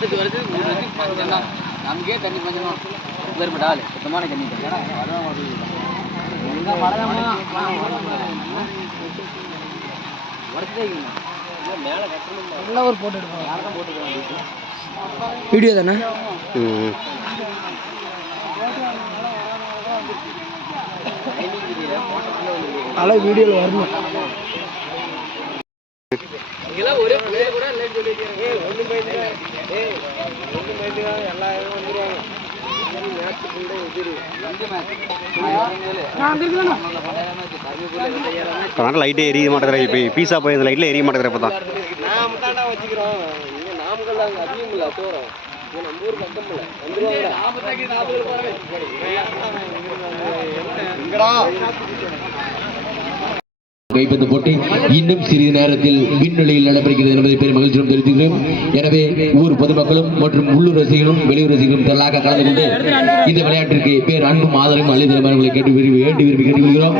நாற்பத்தெட்டு வருஷத்துக்கு மூணு வருஷத்துக்கு பஞ்சம் தான். நமக்கே தண்ணி பஞ்சம்? தான் வேறுபட்ட ஆள் சுத்தமான தண்ணி ஒரு வீடியோ தானே? அதெல்லாம் வீடியோவில் வரணும். ஒரே பிள்ளைய கூட இல்லைன்னு சொல்லிட்டு இப்போ தான் லைட்டே எரிய மாட்டேங்கிற இப்போ பீஸா போய் இந்த லைட்டில் எரிய மாட்டேங்கிற இப்போ தான் தாண்டா வச்சுக்கிறோம். நாமக்கல் அதிகம் தூரம் நம்ம வந்துருவாங்க நாற்பத்தாக்கி நாற்பது கைப்பந்து போட்டி இன்னும் சிறிது நேரத்தில் விண்வெளியில் நடைபெறுகிறது என்பதை பெரும் மகிழ்ச்சியுடன் தெரிவித்துக்கிறோம் எனவே ஊர் பொதுமக்களும் மற்றும் உள்ளூர் ரசிகர்களும் வெளியூர் ரசிகர்களும் திரளாக கலந்து கொண்டு இந்த விளையாட்டிற்கு பேர் அன்பும் ஆதரவும் உங்களை கேட்டு விரும்பி வேண்டி விரும்பி கேட்டுக்கொள்கிறோம்.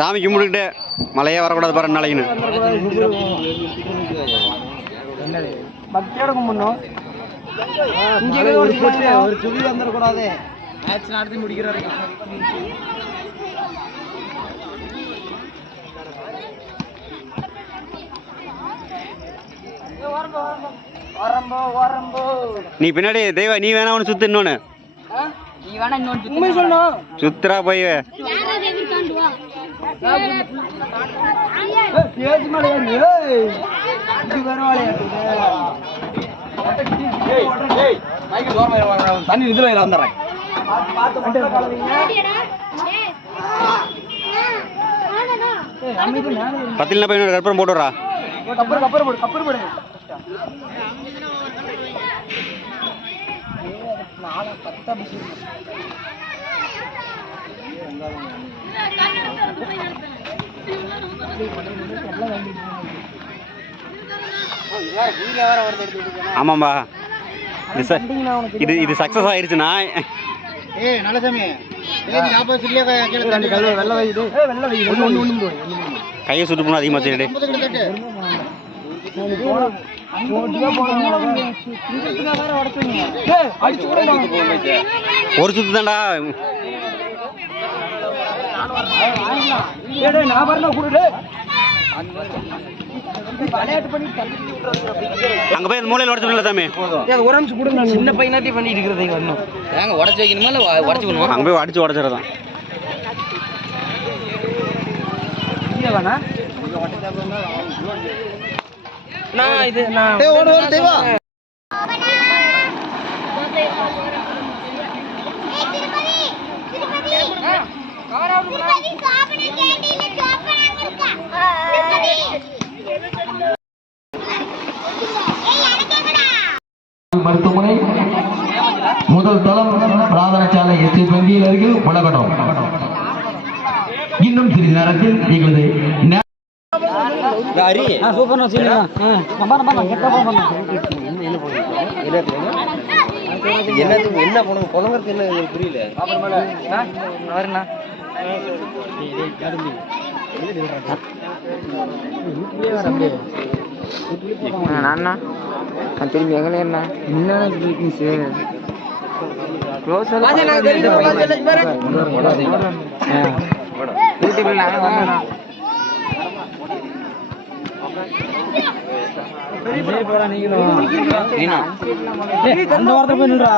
சாமி கும்பிட்டுக்கிட்டு மழையே வரக்கூடாது பாரு நாளைக்குன்னு பக்தியோட கும்பிடணும். இங்கே ஒரு ஒரு துளி வந்துடக்கூடாது. மேட்ச் நடத்தி முடிக்கிற வரைக்கும் நீ பின்னாடி தெய்வா நீ வேணா ஒன்று சுத்து சொல்லணும். சுத்துறா போய் தண்ணி இதுல வந்துடுறேன் பத்தில் போய் இன்னொரு கற்பூரம் போட்டு வரா கப்பர் கப்பர் போடு கப்பர் போடு. நாலு பத்தா பிசி ஆமாம்பா இது இது சக்ஸஸ் ஆயிருச்சுன்னா ஏய் நல்ல சாமி ஏய் ஞாபகம் சொல்லியே ரெண்டு கல்லு வெள்ள வைது ஏய் வெள்ள வைது ஒண்ணு ஒண்ணு ஒண்ணு கையை சுட்டு போனா அதிகமாக சரிடே ஒரு சுத்து தான்டா. அங்க போய் அந்த மூலையில் உடச்சு ஒரு நிமிஷம் கொடுங்க சின்ன பையனாட்டி பண்ணிட்டு இருக்கிறதை வரணும் ஏங்க உடச்சு வைக்கணுமா இல்லை உடச்சுக்கணுமா அங்க போய் அடிச்சு உடச்சிடதான் நான் இது நான் ஓடு ஓடு தெய்வா. மருத்துவமனை. முதல் தளம் பிராதனசாலை எஸ்டேட் வங்கியில் அருகில் உலகடம். இன்னும் சிறிது நேரத்தில் எங்களது என்ன பண்ணுங்க என்ன புரியல. அண்ணா நான் திரும்பி எங்கே என்ன? என்ன க்ளோஸ் யூடியூப்ல நானே வந்தேன் அந்த வார்த்தை போய் நில்றா.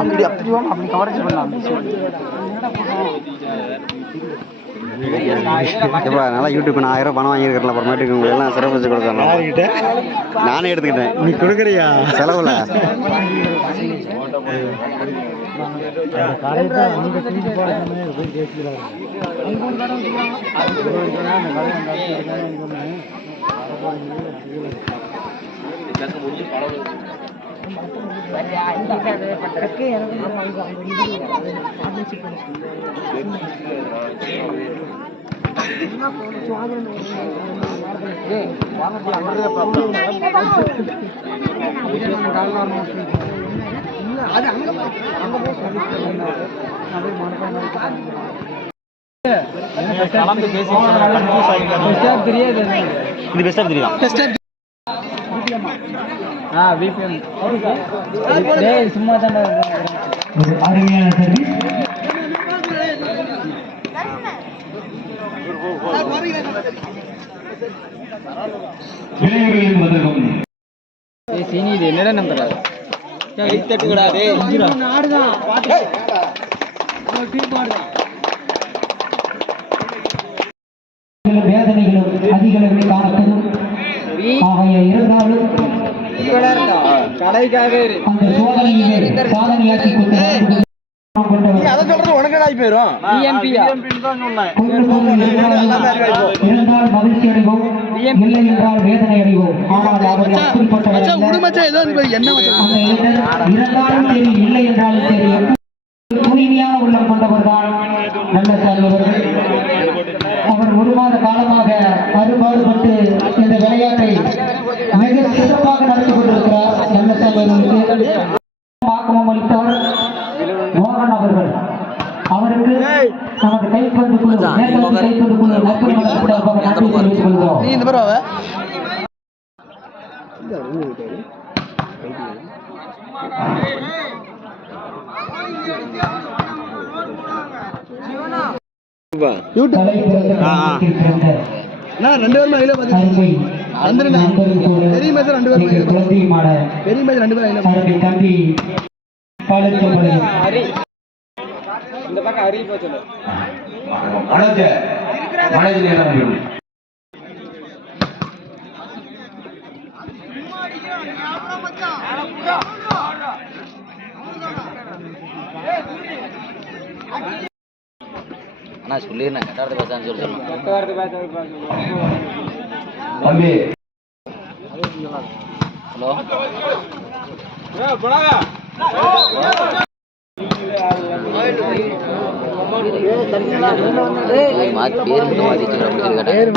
அப்படி அப்படி அப்படி கவரேஜ் பண்ணலாம். இப்போ நல்லா யூடியூப் நான் ஆயிரம் பணம் வாங்கியிருக்கிறேன் அப்புறமேட்டுக்கு உங்களுக்கு எல்லாம் சிறப்பு வச்சு கொடுத்தேன் நானே எடுத்துக்கிட்டேன். நீ கொடுக்குறியா? செலவில். முடிஞ்சு அது அங்கே அங்கே போய் சொல்லிட்டு கலந்து பேசி கன்ஃபியூஸ் ஆகிட்டாங்க பெஸ்ட் ஆப் தெரியாது. இது பெஸ்ட் ஆப் தெரியும் பெஸ்ட் ஆப் ஆ விபிஎம் டேய் சும்மா தான் ஒரு அருமையான சர்வீஸ் இளைஞர்களின் வந்தகம் ஏய் சீனி இது என்னடா நம்பர் தட்டுக்கடா டேய். வேதனைகளும் அதிகளவில் காணப்படும். ஆகைய அதை சொல்றது உனக்கு ஆகி அடைவோம். இல்லை என்றாலும் சரி. தூய்மையான உள்ளம் கொண்டவர் தான் நல்ல சார்ந்தவர்கள் அவர் ஒரு மாத காலமாக அறுபாடுபட்டு இந்த விளையாட்டை ஆக்கமம் அளித்தவர் மோகன் அவர்கள். அவருக்கு நமது கைப்பந்து குழு கைப்பந்து குழு நன்றி தெரிவித்துக் கொள்கிறோம். நீ இந்த பரவாயில்ல ரெண்டு பேரும் அருமை. வந்துருங்க. பெரிய மேட்ச் ரெண்டு பேரும் பெரிய மேட்ச் ரெண்டு பேரும் தம்பி இந்த பக்கம் போச்சு அண்ணா சொல்லிடுறேன் கட்டாரத்தை பேசான்னு சொல்லி சொல்லணும் கட்டாரத்து பேச தம்பி. ஹலோ. மாத்தி பேர் மட்டும் மாத்தி வச்சுக்கிறேன் பேர்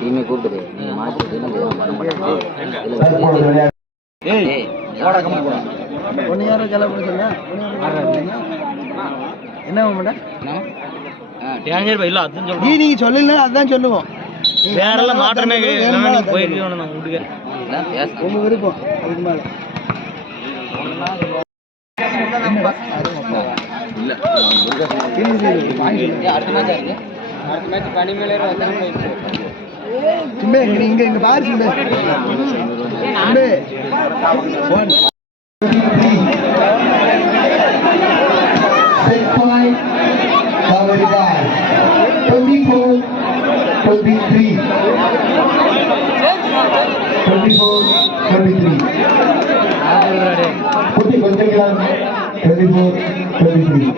டீமே கூப்பிடுது நீங்க மாத்தி ஏய் ஒன்னு யாரும் செலவு என்ன பண்ண டேஞ்சர் இல்ல அதுவும் சொல்றேன் நீ நீங்க சொல்லல அதான் சொல்லுவோம். வேற எல்லாம் மாற்றமே கிடையாது போயிருக்கோம் விடுங்க பேச உங்க விருப்பம் அதுக்கு மேல. இல்ல அடுத்த மேட்ச் இருக்கு அடுத்த மேட்ச் பனி மேலே வந்து சிம்பே இங்க இங்க இங்க பாரு சிம்பே. 23, 24, 23. 24, 23.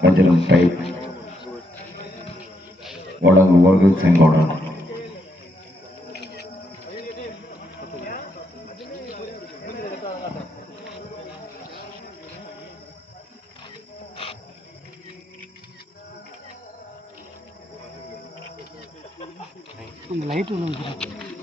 Benjamin Tate, Walang Wargul அந்த லைட் ஒன்று